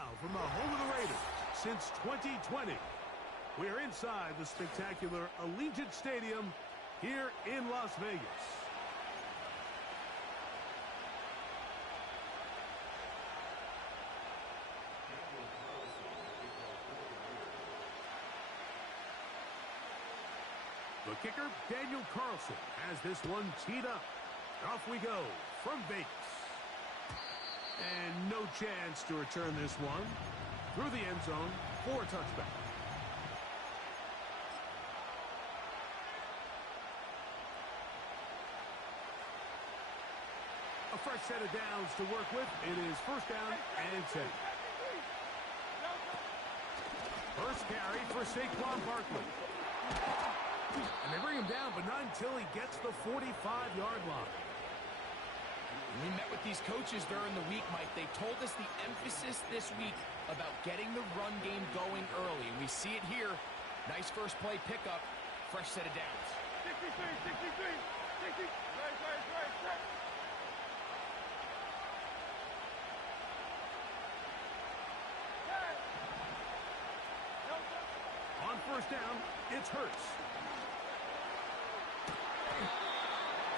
now from the home of the Raiders since 2020. We're inside the spectacular Allegiant Stadium here in Las Vegas. The kicker, Daniel Carlson, has this one teed up. Off we go from Vegas. And no chance to return this one through the end zone for a touchback. A fresh set of downs to work with. It is first down and 10. First carry for Saquon Barkley. And they bring him down, but not until he gets the 45-yard line. We met with these coaches during the week, Mike. They told us the emphasis this week about getting the run game going early. And we see it here. Nice first play pickup. Fresh set of downs. 63, 63, 60. Right. On first down, it's Hurts.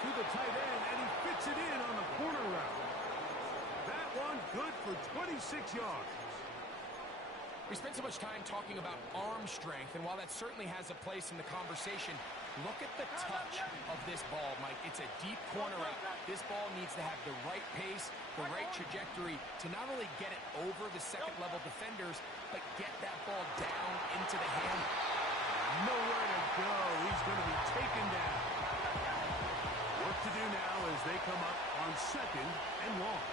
To the tight end, and he fits it in on the corner route. That one good for 26 yards. We spent so much time talking about arm strength, and while that certainly has a place in the conversation, look at the touch of this ball, Mike. It's a deep corner route. This ball needs to have the right pace, the right trajectory to not only get it over the second-level defenders, but get that ball down into the hand. Nowhere to go. He's going to be taken down. Work to do now as they come up on second and long.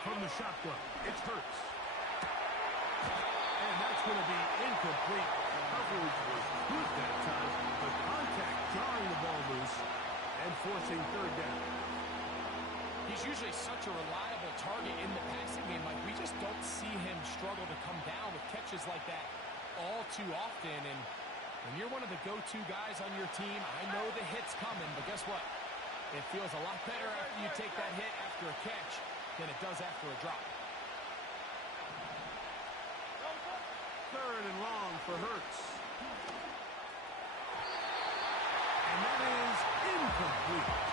From the shotgun, it's Hurts. And that's going to be incomplete. Coverage was good that time. The contact jarring the ball loose and forcing third down. He's usually such a reliable target in the passing game. Like, we just don't see him struggle to come down with catches like that all too often. And when you're one of the go-to guys on your team, I know the hit's coming, but guess what? It feels a lot better after you take that hit after a catch than it does after a drop. Third and long for Hurts. And that is incomplete.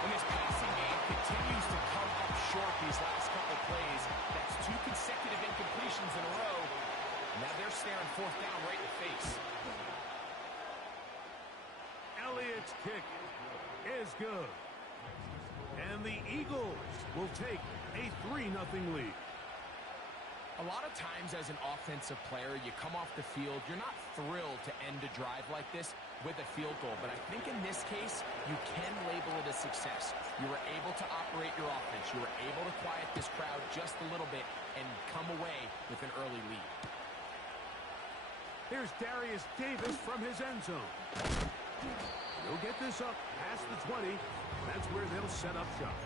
When this passing game continues to come up short these last couple plays, that's 2 consecutive incompletions in a row. Now they're staring fourth down right in the face. Elliott's kick is good. And the Eagles will take a 3-0 lead. A lot of times as an offensive player, you come off the field, you're not thrilled to end a drive like this with a field goal. But I think in this case, you can label it a success. You were able to operate your offense. You were able to quiet this crowd just a little bit and come away with an early lead. Here's Darius Davis from his end zone. He'll get this up past the 20. That's where they'll set up shop.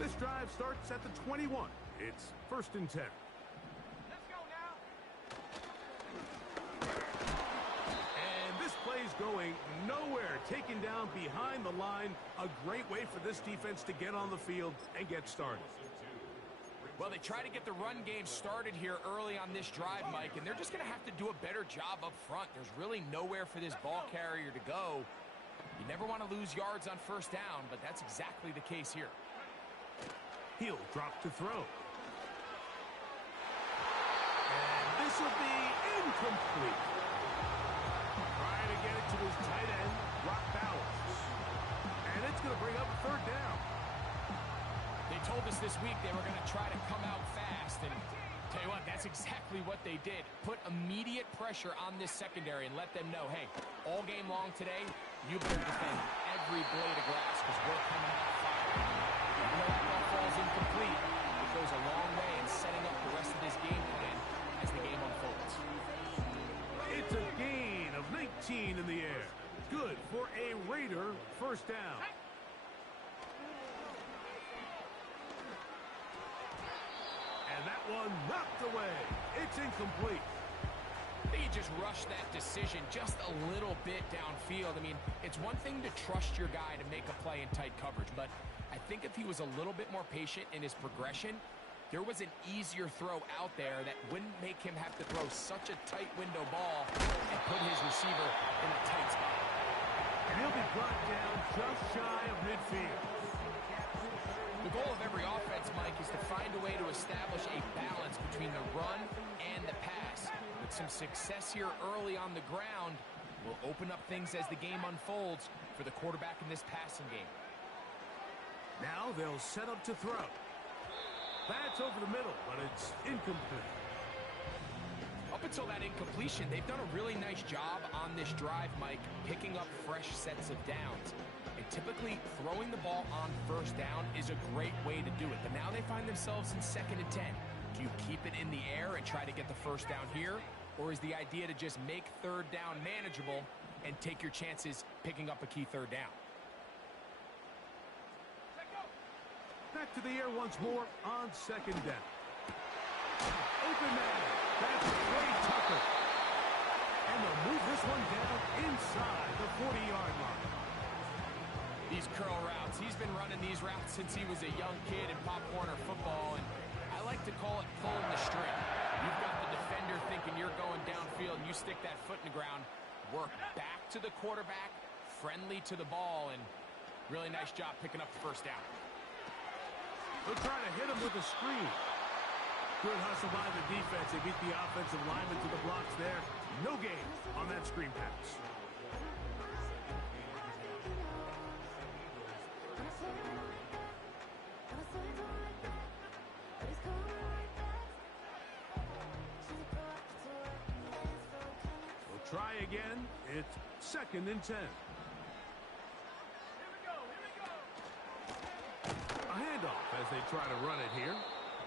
This drive starts at the 21. It's first and 10. Plays going nowhere, taken down behind the line. A great way for this defense to get on the field and get started. Well, they try to get the run game started here early on this drive, Mike, and they're just going to have to do a better job up front. There's really nowhere for this ball carrier to go. You never want to lose yards on first down, but that's exactly the case here. He'll drop to throw. And this will be incomplete. Trying to get it to his tight end, Brock Bowers. And it's going to bring up third down. They told us this week they were going to try to come out fast, and tell you what, that's exactly what they did. Put immediate pressure on this secondary and let them know, hey, all game long today, you better defend every blade of grass because we're coming out firing. Even though that ball falls incomplete, it goes a long way in setting up the rest of this game plan as the game unfolds. It's a gain of 19 in the air. Good for first down. And that one knocked away. It's incomplete. I think he just rushed that decision just a little bit downfield. I mean, it's one thing to trust your guy to make a play in tight coverage, but I think if he was a little bit more patient in his progression, there was an easier throw out there that wouldn't make him have to throw such a tight window ball and put his receiver in a tight spot. And he'll be brought down just shy of midfield. The goal of every offense, Mike, is to find a way to establish a balance between the run and the pass. With some success here early on the ground will open up things as the game unfolds for the quarterback in this passing game. Now they'll set up to throw. That's over the middle, but it's incomplete. Up until that incompletion, they've done a really nice job on this drive, Mike, picking up fresh sets of downs. And typically, throwing the ball on first down is a great way to do it. But now they find themselves in 2nd and 10. Do you keep it in the air and try to get the first down here? Or is the idea to just make 3rd down manageable and take your chances picking up a key 3rd down? Back to the air once more on 2nd down. Open man. That's Ray Tucker. And they'll move this one down inside the 40-yard line. These curl routes. He's been running these routes since he was a young kid in Pop Warner football, and I like to call it pulling the string. You've got the defender thinking you're going downfield, and you stick that foot in the ground, work back to the quarterback, friendly to the ball, and really nice job picking up the first down. They'll try to hit him with a screen. Good hustle by the defense. They beat the offensive lineman to the blocks there. No gain on that screen pass. We'll try again. It's 2nd and 10. A handoff as they try to run it here.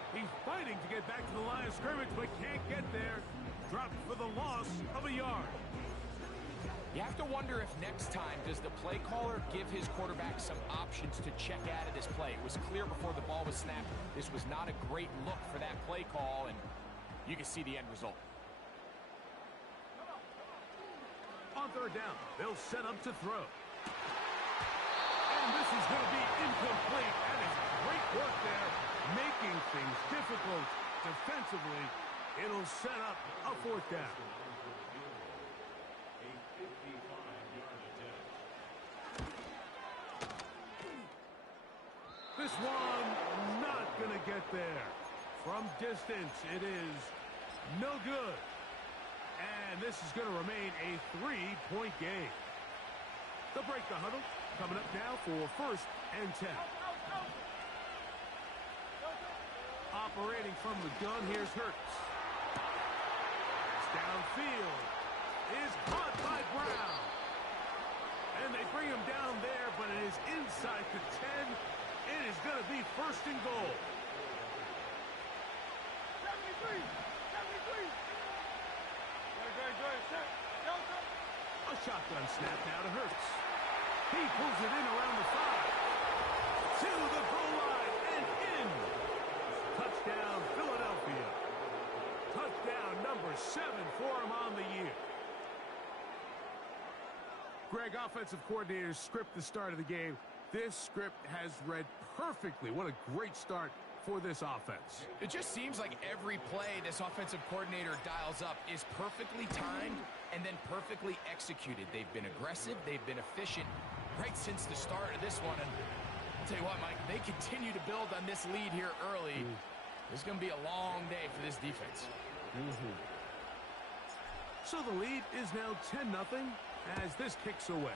He's fighting to get back to the line of scrimmage, but can't get there. Dropped for the loss of a yard. You have to wonder if next time does the play caller give his quarterback some options to check out of this play. It was clear before the ball was snapped. This was not a great look for that play call, and you can see the end result. On 3rd down, they'll set up to throw. And this is going to be incomplete. That is great work there, making things difficult defensively. It'll set up a 4th down. This one not going to get there. From distance, it is no good. And this is going to remain a 3-point game. They'll break the huddle. Coming up now for 1st and 10. Operating from the gun, here's Hurts. Downfield is caught by Brown. And they bring him down there, but it is inside the 10. It is going to be 1st and goal. 73. A shotgun snap now to Hurts. He pulls it in around the 5. To the goal line and in. Touchdown, Philadelphia. Touchdown number 7 for him on the year. Greg, offensive coordinators script the start of the game. This script has read perfectly. What a great start for this offense. It just seems like every play this offensive coordinator dials up is perfectly timed and then perfectly executed. They've been aggressive. They've been efficient right since the start of this one. And I'll tell you what, Mike, they continue to build on this lead here early. This is going to be a long day for this defense. So the lead is now 10-0 as this kicks away.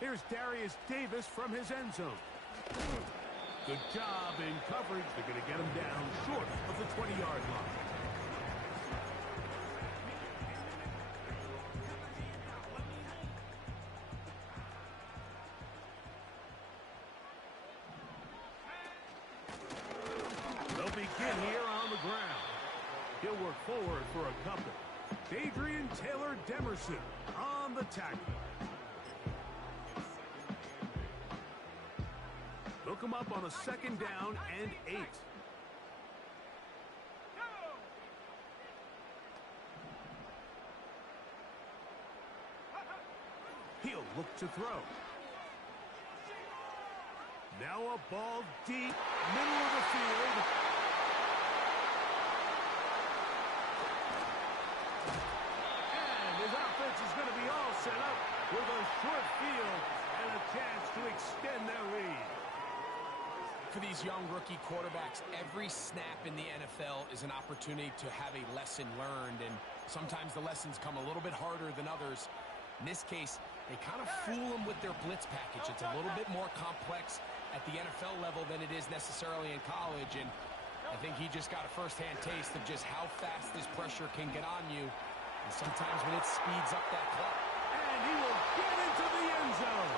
Here's Darius Davis from his end zone. Good job in coverage. They're going to get him down short of the 20-yard line. They'll begin here on the ground. He'll work forward for a couple. Adrian Taylor Demerson on the tackle. Hook him up on a 2nd down and 8. He'll look to throw. Now a ball deep, middle of the field. And his offense is going to be all set up with a short field and a chance to extend their lead. For these young rookie quarterbacks, every snap in the NFL is an opportunity to have a lesson learned, and sometimes the lessons come a little bit harder than others. In this case, they kind of fool them with their blitz package. It's a little bit more complex at the NFL level than it is necessarily in college, and I think he just got a first-hand taste of just how fast this pressure can get on you, and sometimes when it speeds up that clock. And he will get into the end zone.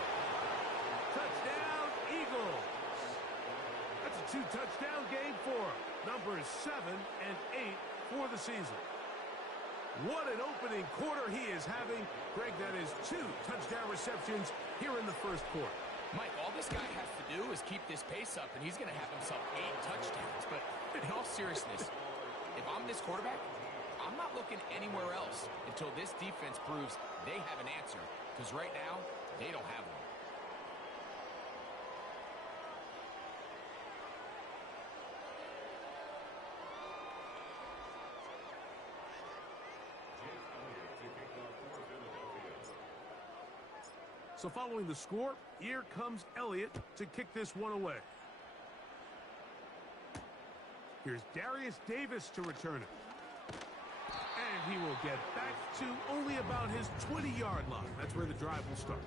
Touchdown, Eagles. That's a 2-touchdown game for him. Numbers 7 and 8 for the season. What an opening quarter he is having. Greg, that is 2 touchdown receptions here in the first quarter. Mike, all this guy has to do is keep this pace up, and he's going to have himself 8 touchdowns. But in all seriousness, if I'm this quarterback, I'm not looking anywhere else until this defense proves they have an answer. Because right now, they don't have one. So following the score, here comes Elliott to kick this one away. Here's Darius Davis to return it. And he will get back to only about his 20-yard line. That's where the drive will start.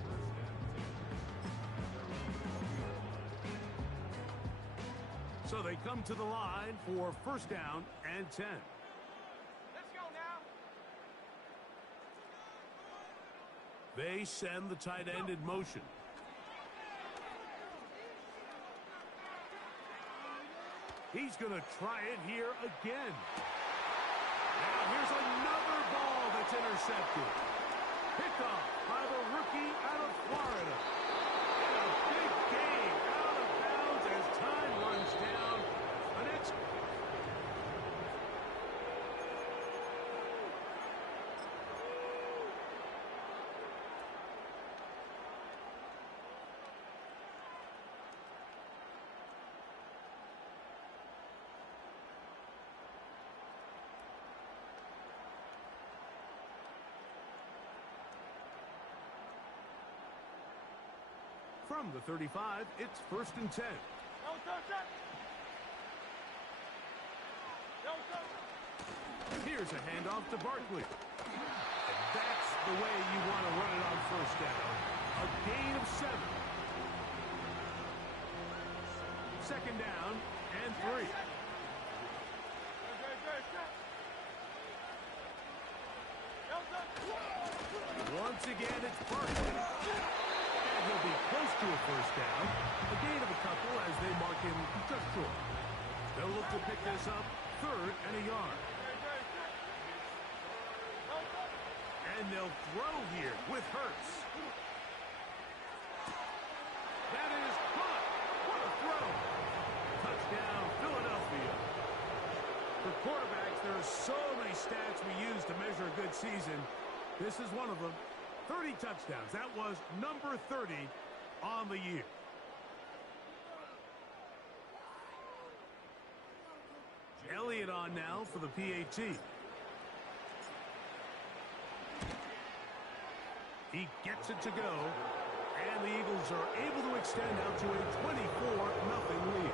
So they come to the line for 1st down and 10. They send the tight end in motion. He's going to try it here again. Now here's another ball that's intercepted. Picked off by the rookie out of Florida. And a big game out of bounds as time runs down. The next. From the 35, it's 1st and 10. Here's a handoff to Barkley. And that's the way you want to run it on 1st down. A gain of 7. 2nd down and 3. Once again, it's Barkley. And he'll be close to a 1st down. A gain of a couple as they mark him just short. They'll look to pick this up 3rd and a yard. And they'll throw here with Hurts. That is caught. What a throw. Touchdown, Philadelphia. For quarterbacks, there are so many stats we use to measure a good season. This is one of them. 30 touchdowns. That was number 30 on the year. Elliott on now for the PAT. He gets it to go, and the Eagles are able to extend out to a 24-0 lead.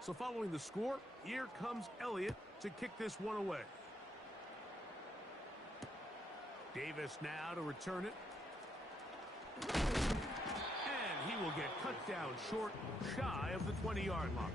So following the score, here comes Elliott to kick this one away. Davis now to return it. And he will get cut down short, shy of the 20-yard line.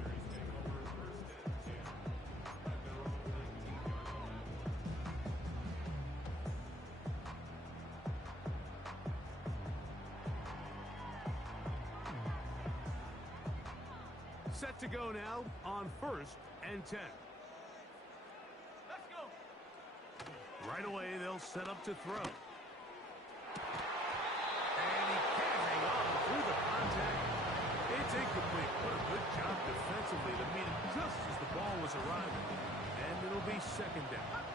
Set to go now on 1st and 10. Let's go. Right away, they'll set up to throw. And he can't hang on through the contact. It's incomplete. What a good job defensively to meet him just as the ball was arriving. And it'll be 2nd down.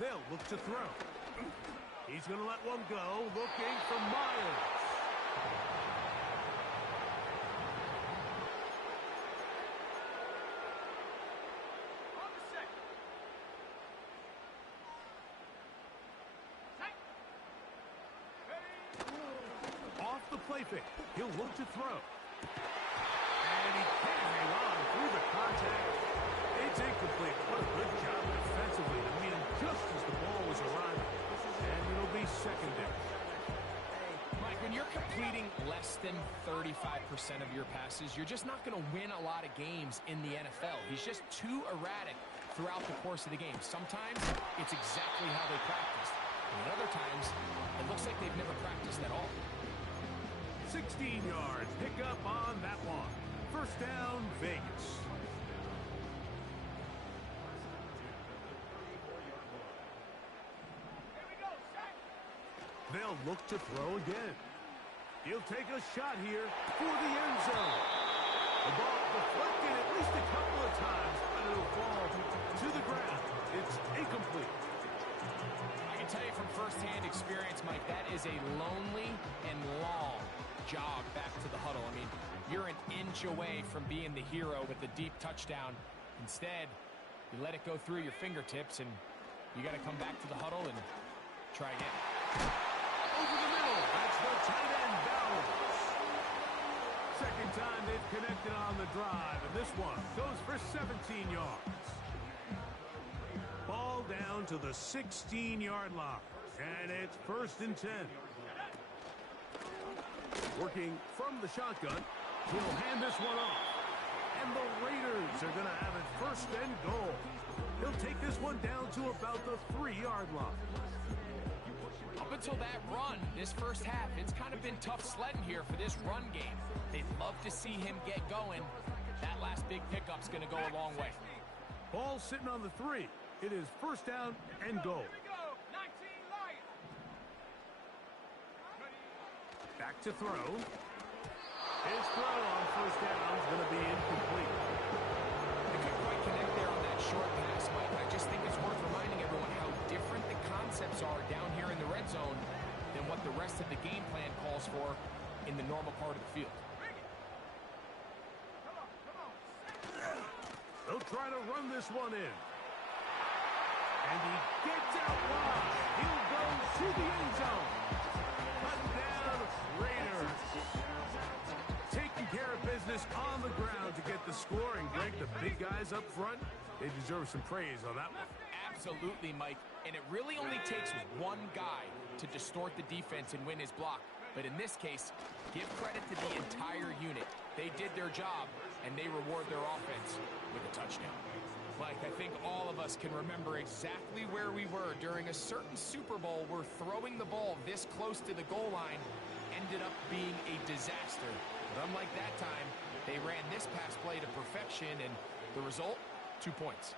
They'll look to throw. He's going to let one go, looking for Myers. On the set. Set. Ready. Off the play fake. He'll look to throw. And he can't hang on through the contact. It's incomplete. What a good job defensively to meet him just as the ball was arriving. And it'll be 2nd down. Mike, when you're completing less than 35% of your passes, you're just not going to win a lot of games in the NFL. He's just too erratic throughout the course of the game. Sometimes it's exactly how they practice. And other times, it looks like they've never practiced at all. 16 yards. Pick up on that one. 1st down, Vegas. Here we go. Set. They'll look to throw again. He'll take a shot here for the end zone. The ball deflected at least a couple of times, but it'll fall to the ground. It's incomplete. I can tell you from firsthand experience, Mike, that is a lonely and long jog back to the huddle. I mean, you're an inch away from being the hero with the deep touchdown. Instead, you let it go through your fingertips, and you got to come back to the huddle and try again. Over the middle. That's the tight end balance. 2nd time they've connected on the drive, and this one goes for 17 yards. Ball down to the 16-yard line, and it's 1st and 10. Working from the shotgun, he'll hand this one off. And the Raiders are going to have it 1st and goal. He'll take this one down to about the 3-yard line. Up until that run, this first half, it's kind of been tough sledding here for this run game. They'd love to see him get going. That last big pickup's going to go a long way. Ball sitting on the 3. It is 1st down and goal. Here we go. 19 Lions. Back to throw. His throw on 1st down is going to be incomplete. They couldn't quite connect there on that short pass, Mike. I just think it's worth reminding everyone how different the concepts are down here in the red zone than what the rest of the game plan calls for in the normal part of the field. Come on. They'll try to run this one in. And he gets out wide. He'll go to the end zone. Touchdown, Raiders. Taking care of business on the ground to get the score. And Greg, the big guys up front, they deserve some praise on that one. Absolutely, Mike. And it really only takes one guy to distort the defense and win his block. But in this case, give credit to the entire unit. They did their job, and they reward their offense with a touchdown. Mike, I think all of us can remember exactly where we were during a certain Super Bowl where throwing the ball this close to the goal line ended up being a disaster. But unlike that time, they ran this pass play to perfection, and the result, 2 points.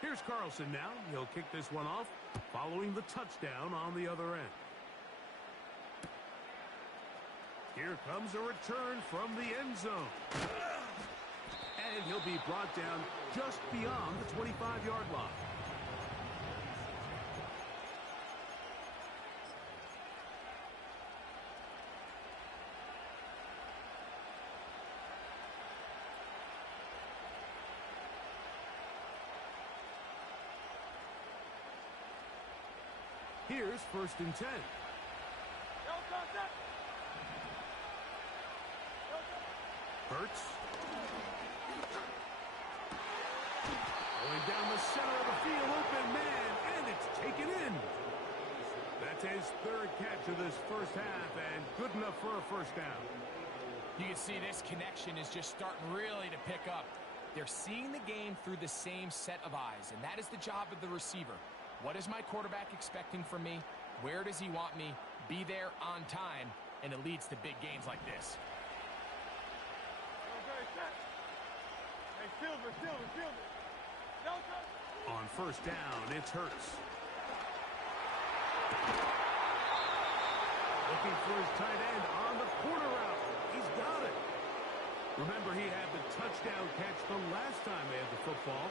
Here's Carlson now. He'll kick this one off following the touchdown on the other end. Here comes a return from the end zone. And he'll be brought down just beyond the 25-yard line. Here's 1st and 10. Hurts. Going down the center of the field, open man, and it's taken in. That's his 3rd catch of this first half, and good enough for a 1st down. You can see this connection is just starting really to pick up. They're seeing the game through the same set of eyes, and that is the job of the receiver. What is my quarterback expecting from me? Where does he want me? Be there on time, and it leads to big gains like this. Hey, Silver. No, no. On first down, it's Hurts. Looking for his tight end on the corner route. He's got it. Remember, he had the touchdown catch the last time they had the football.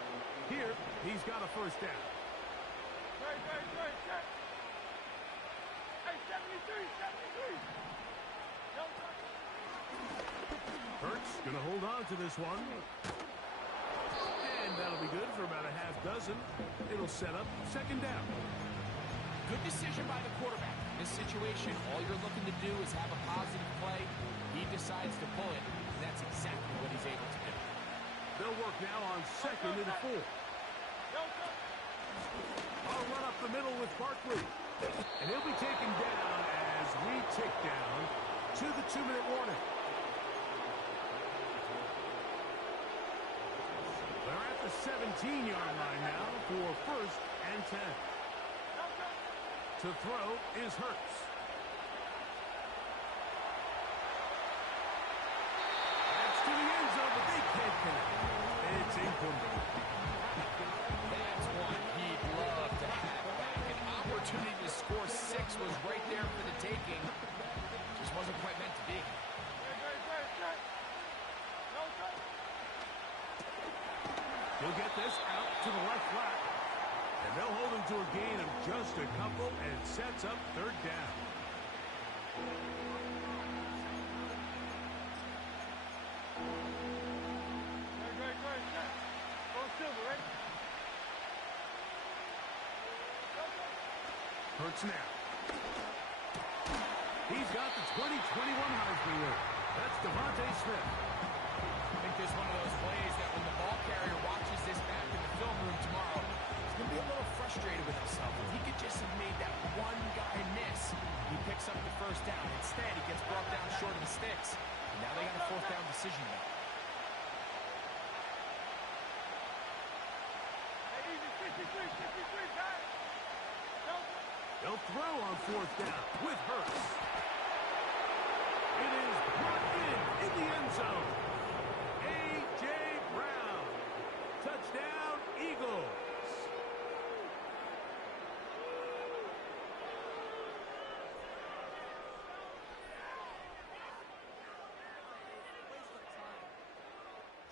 Here, he's got a first down. Great. Hey, 73. No, no. Hurts going to hold on to this one. And that'll be good for about a half dozen. It'll set up second down. Good decision by the quarterback. In this situation, all you're looking to do is have a positive play. He decides to pull it, and that's exactly what he's able to do. They'll work now on second and 4. No, no. I'll run up the middle with Barkley. And he'll be taken down as we tick down to the 2-minute warning. They're at the 17-yard line now for first and 10. To throw is Hurts. That's to the end zone, but they can't connect. It's incomplete. That's one he'd love to have back. An opportunity to score 6 was right there for the taking. Just wasn't quite meant to be. Great. No, no. He'll get this out to the left flat. And they'll hold him to a gain of just a couple and sets up third down. Great. Go Silver, right? Hurts now. He's got the 2021 Heisman winner. That's Devontae Smith. I think there's one of those plays that when the ball carrier watches this back in the film room tomorrow, he's going to be a little frustrated with himself. If he could just have made that one guy miss, he picks up the first down. Instead, he gets brought down short of the sticks. And now they got a fourth down decision to make. Hey, easy, 53, guys. No, no. They'll throw on fourth down with Hurts. It is brought in the end zone. A.J. Brown. Touchdown, Eagles.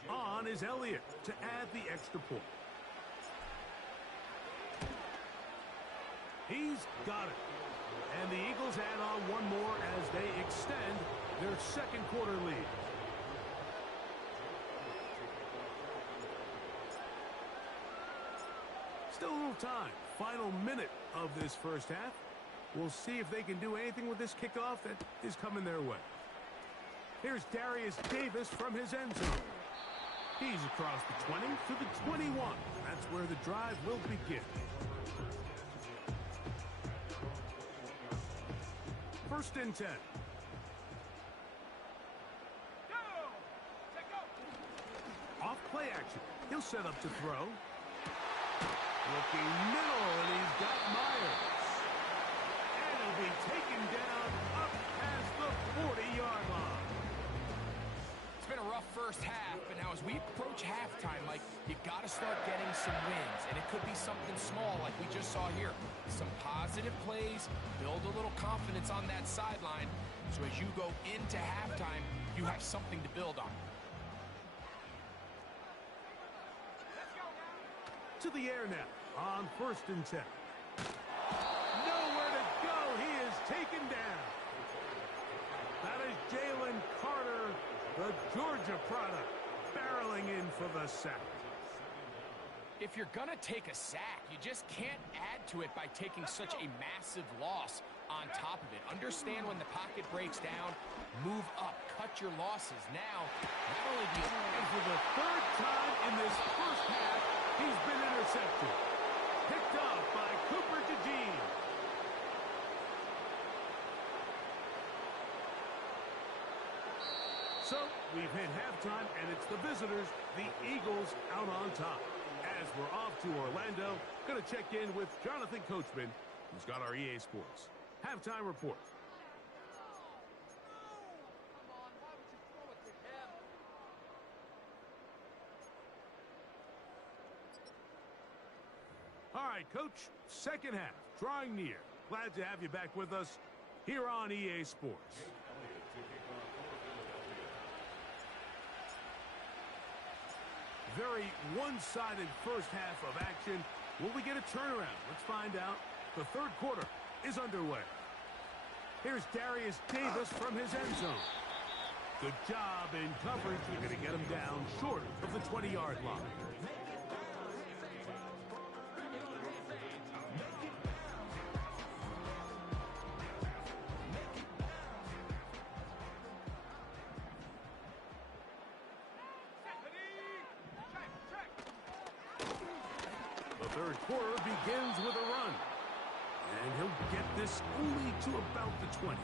On is Elliott to add the extra point. He's got it. And the Eagles add on one more as they extend their second quarter lead. Still a little time. Final minute of this first half. We'll see if they can do anything with this kickoff that is coming their way. Here's Darius Davis from his end zone. He's across the 20 to the 21. That's where the drive will begin. First and 10. Go! Take go! Off play action. He'll set up to throw. Looking middle, and he's got Myers. And he'll be taken down up past the 40-yard line. It's been a rough first half, but now as we approach halftime, Mike, you got to start getting some wins. And it could be something small like we just saw here. Some positive plays, build a little confidence on that sideline. So as you go into halftime, you have something to build on. To the air now on first and 10. Nowhere to go. He is taken down. That is Jalen Carter, the Georgia product, barreling in for the sack. If you're going to take a sack, you just can't add to it by taking such a massive loss on top of it. Understand when the pocket breaks down, move up, cut your losses. Now, not only do you... And for the third time in this first half, he's been intercepted. Picked off by Cooper DeJean. So, we've hit halftime, and it's the visitors, the Eagles, out on top. As we're off to Orlando, going to check in with Jonathan Coachman, who's got our EA Sports halftime report. All right, Coach, second half, drawing near. Glad to have you back with us here on EA Sports. Very one-sided first half of action. Will we get a turnaround? Let's find out. The third quarter is underway. Here's Darius Davis from his end zone. Good job in coverage. They're going to get him down short of the 20-yard line. The third quarter begins with a run. And he'll get this only to about the 20.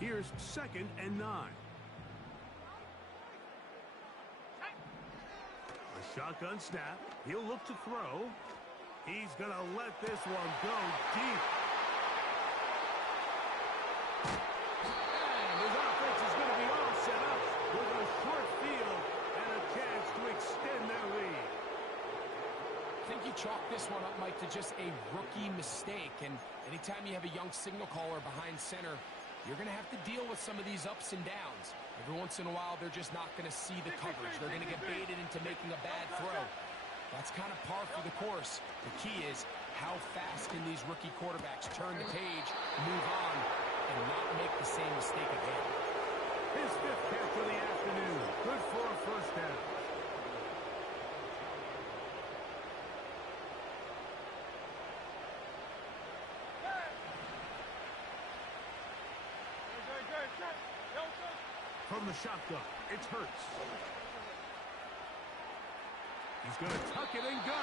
Here's 2nd and 9. A shotgun snap. He'll look to throw. He's going to let this one go deep. And his offense is going to be all set up with a short field and a chance to extend their lead. I think you chalk this one up, Mike, to just a rookie mistake. And anytime you have a young signal caller behind center, you're going to have to deal with some of these ups and downs. Every once in a while, they're just not going to see the coverage. They're going to get baited into making a bad throw. That's kind of par for the course. The key is how fast can these rookie quarterbacks turn the page, move on, and not make the same mistake again. His 5th catch of the afternoon. Good for a first down. From the shotgun, it's Hurts. He's going to tuck it and go.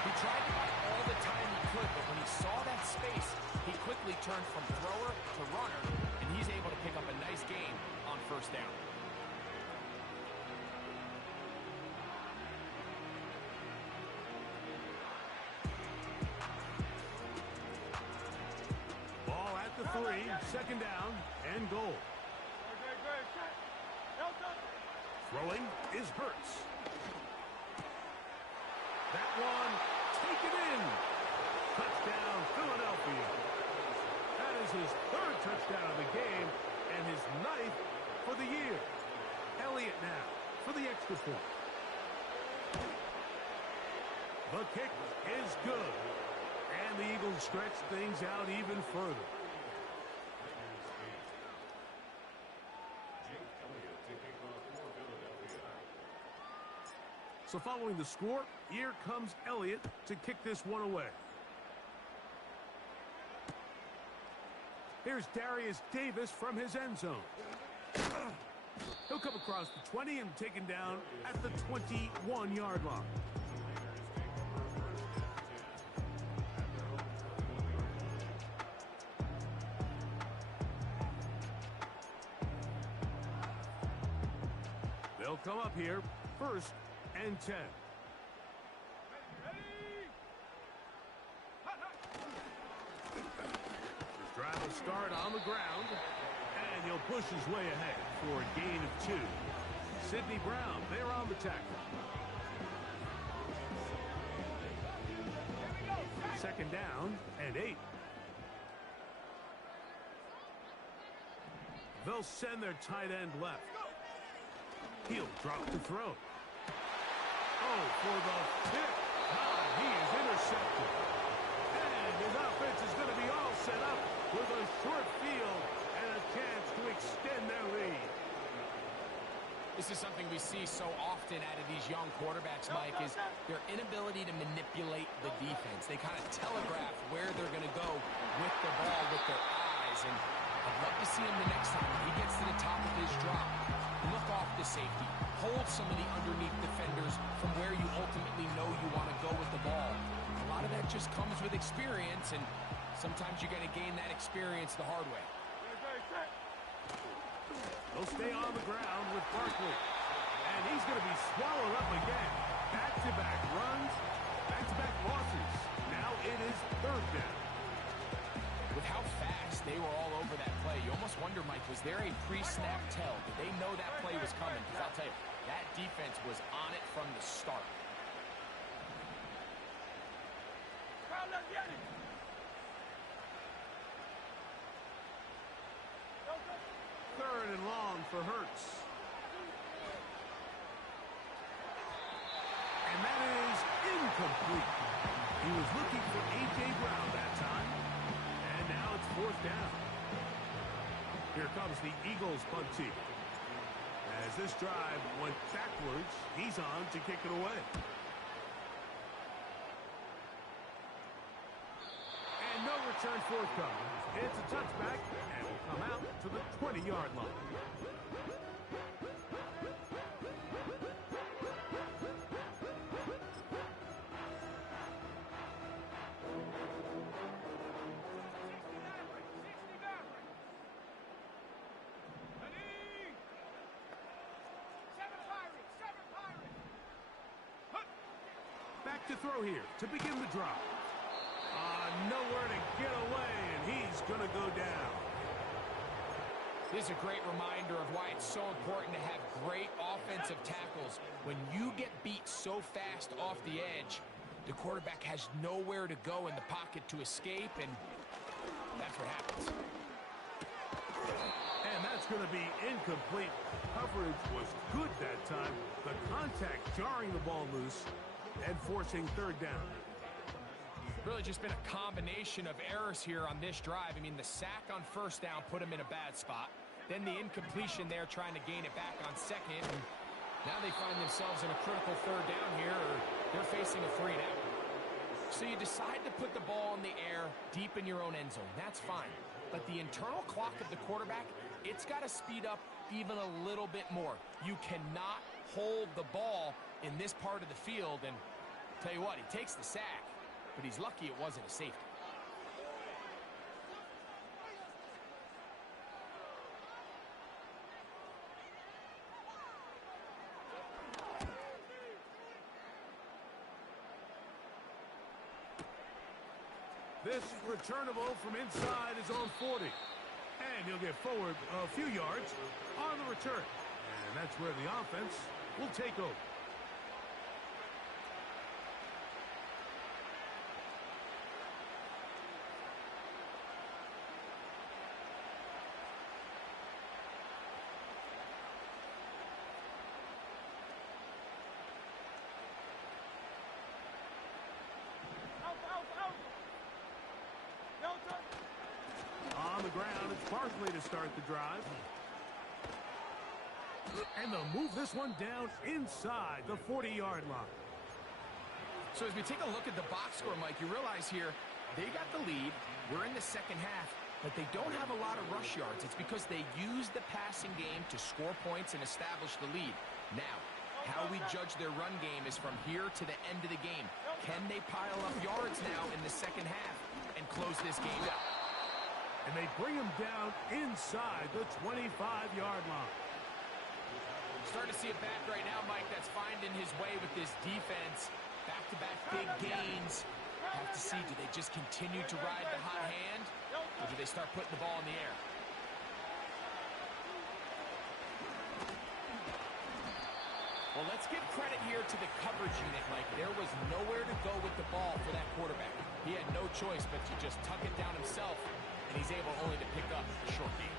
He tried to buy all the time he could, but when he saw that space, he quickly turned from thrower to runner, and he's able to pick up a nice gain on first down. Ball at the 3, 2nd down, and goal. Throwing is Hurts. That one, taken in. Touchdown, Philadelphia. That is his 3rd touchdown of the game and his 9th for the year. Elliott now for the extra point. The kick is good. And the Eagles stretch things out even further. So following the score, here comes Elliott to kick this one away. Here's Darius Davis from his end zone. He'll come across the 20 and taken down at the 21-yard line. They'll come up here, 1st and 10. His drive will start on the ground, and he'll push his way ahead for a gain of 2. Sidney Brown there on the tackle. 2nd down and 8. They'll send their tight end left. He'll drop to throw. Oh, for the pick. He is intercepted. And his offense is going to be all set up with a short field and a chance to extend their lead. This is something we see so often out of these young quarterbacks, Mike, is their inability to manipulate the defense. They kind of telegraph where they're going to go with the ball with their eyes. And I'd love to see him the next time he gets to the top of his drop. Look off the safety. Hold some of the underneath defenders from where you ultimately know you want to go with the ball. A lot of that just comes with experience, and sometimes you're going to gain that experience the hard way. They'll stay on the ground with Barkley. And he's going to be swallowed up again. Back-to-back runs, back-to-back losses. Now it is third down. With how fast they were all over that play, you almost wonder, Mike, was there a pre-snap tell? Did they know that play was coming? Because I'll tell you, that defense was on it from the start. Third and long for Hurts. And that is incomplete. He was looking for A.J. Brown that time. And now it's fourth down. Here comes the Eagles punt team. As this drive went backwards, he's on to kick it away. And no return forthcoming. It's a touchback, and will come out to the 20-yard line. Back to throw here to begin the drive. Nowhere to get away, and he's going to go down. This is a great reminder of why it's so important to have great offensive tackles. When you get beat so fast off the edge, the quarterback has nowhere to go in the pocket to escape, and that's what happens. And that's going to be incomplete. Coverage was good that time. The contact jarring the ball loose and forcing third down. Really just been a combination of errors here on this drive. I mean, the sack on first down put him in a bad spot. Then the incompletion there trying to gain it back on second. And now they find themselves in a critical third down here, or they're facing a 3-and-out. So you decide to put the ball in the air deep in your own end zone. That's fine. But the internal clock of the quarterback, it's got to speed up even a little bit more. You cannot hold the ball in this part of the field. And tell you what, he takes the sack, but he's lucky it wasn't a safety. This returnable from inside his own 40. And he'll get forward a few yards on the return. And that's where the offense will take over. On the ground, it's Barkley to start the drive. And they'll move this one down inside the 40-yard line. So as we take a look at the box score, Mike, you realize here they got the lead. We're in the second half, but they don't have a lot of rush yards. It's because they use the passing game to score points and establish the lead. Now, how we judge their run game is from here to the end of the game. Can they pile up yards now in the second half and close this game out? And they bring him down inside the 25-yard line. Starting to see it back right now, Mike, that's finding his way with this defense. Back-to-back big gains. Have to see, do they just continue to ride the hot hand, or do they start putting the ball in the air? Well, let's give credit here to the coverage unit, Mike. There was nowhere to go with the ball for that quarterback. He had no choice but to just tuck it down himself, and he's able only to pick up a short gain.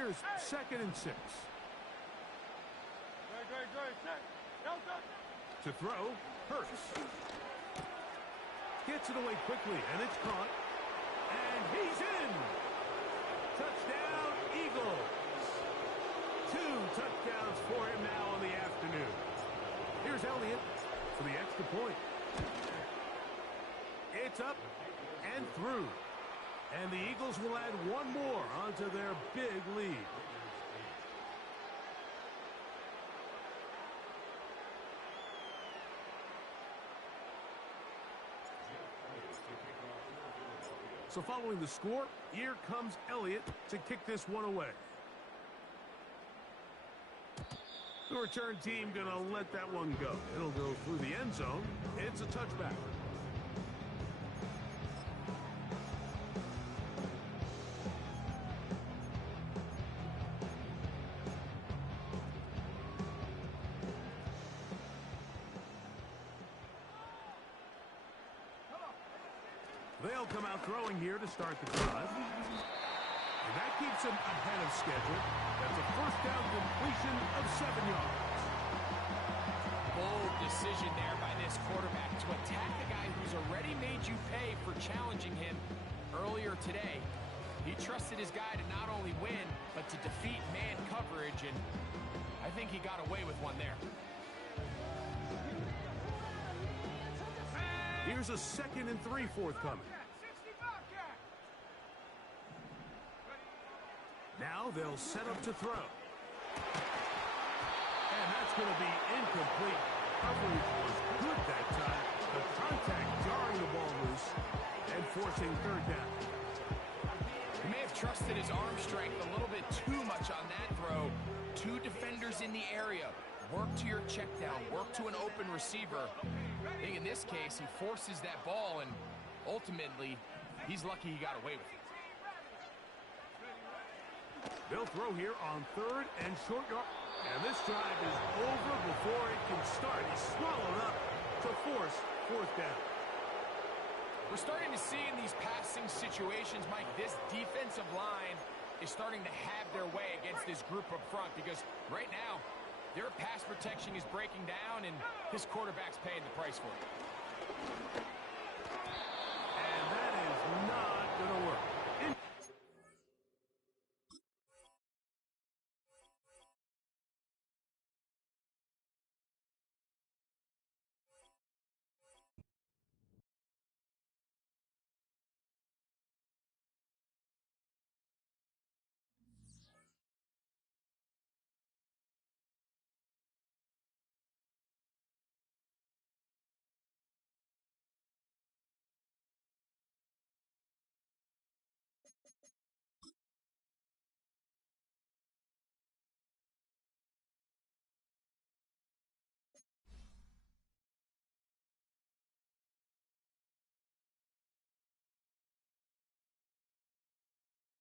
Here's 2nd and 6. To throw, Hurts. Gets it away quickly, and it's caught. And he's in! Touchdown, Eagles! 2 touchdowns for him now in the afternoon. Here's Elliott for the extra point. It's up and through. And the Eagles will add one more onto their big lead. So following the score, here comes Elliott to kick this one away. The return team going to let that one go. It'll go through the end zone. It's a touchback. They'll come out throwing here to start the drive. And that keeps them ahead of schedule. That's a first down completion of 7 yards. Bold decision there by this quarterback to attack the guy who's already made you pay for challenging him earlier today. He trusted his guy to not only win, but to defeat man coverage, and I think he got away with one there. Here's a 2nd and 3 forthcoming. Now they'll set up to throw. And that's going to be incomplete. Coverage was good that time. The contact jarring the ball loose and forcing 3rd down. He may have trusted his arm strength a little bit too much on that throw. 2 defenders in the area. Work to your check down. Work to an open receiver. I think in this case, he forces that ball, and ultimately, he's lucky he got away with it. They'll throw here on 3rd and short yard. And this drive is over before it can start. He's swallowed up to force 4th down. We're starting to see in these passing situations, Mike, this defensive line is starting to have their way against this group up front, because right now, their pass protection is breaking down, and his quarterback's paying the price for it.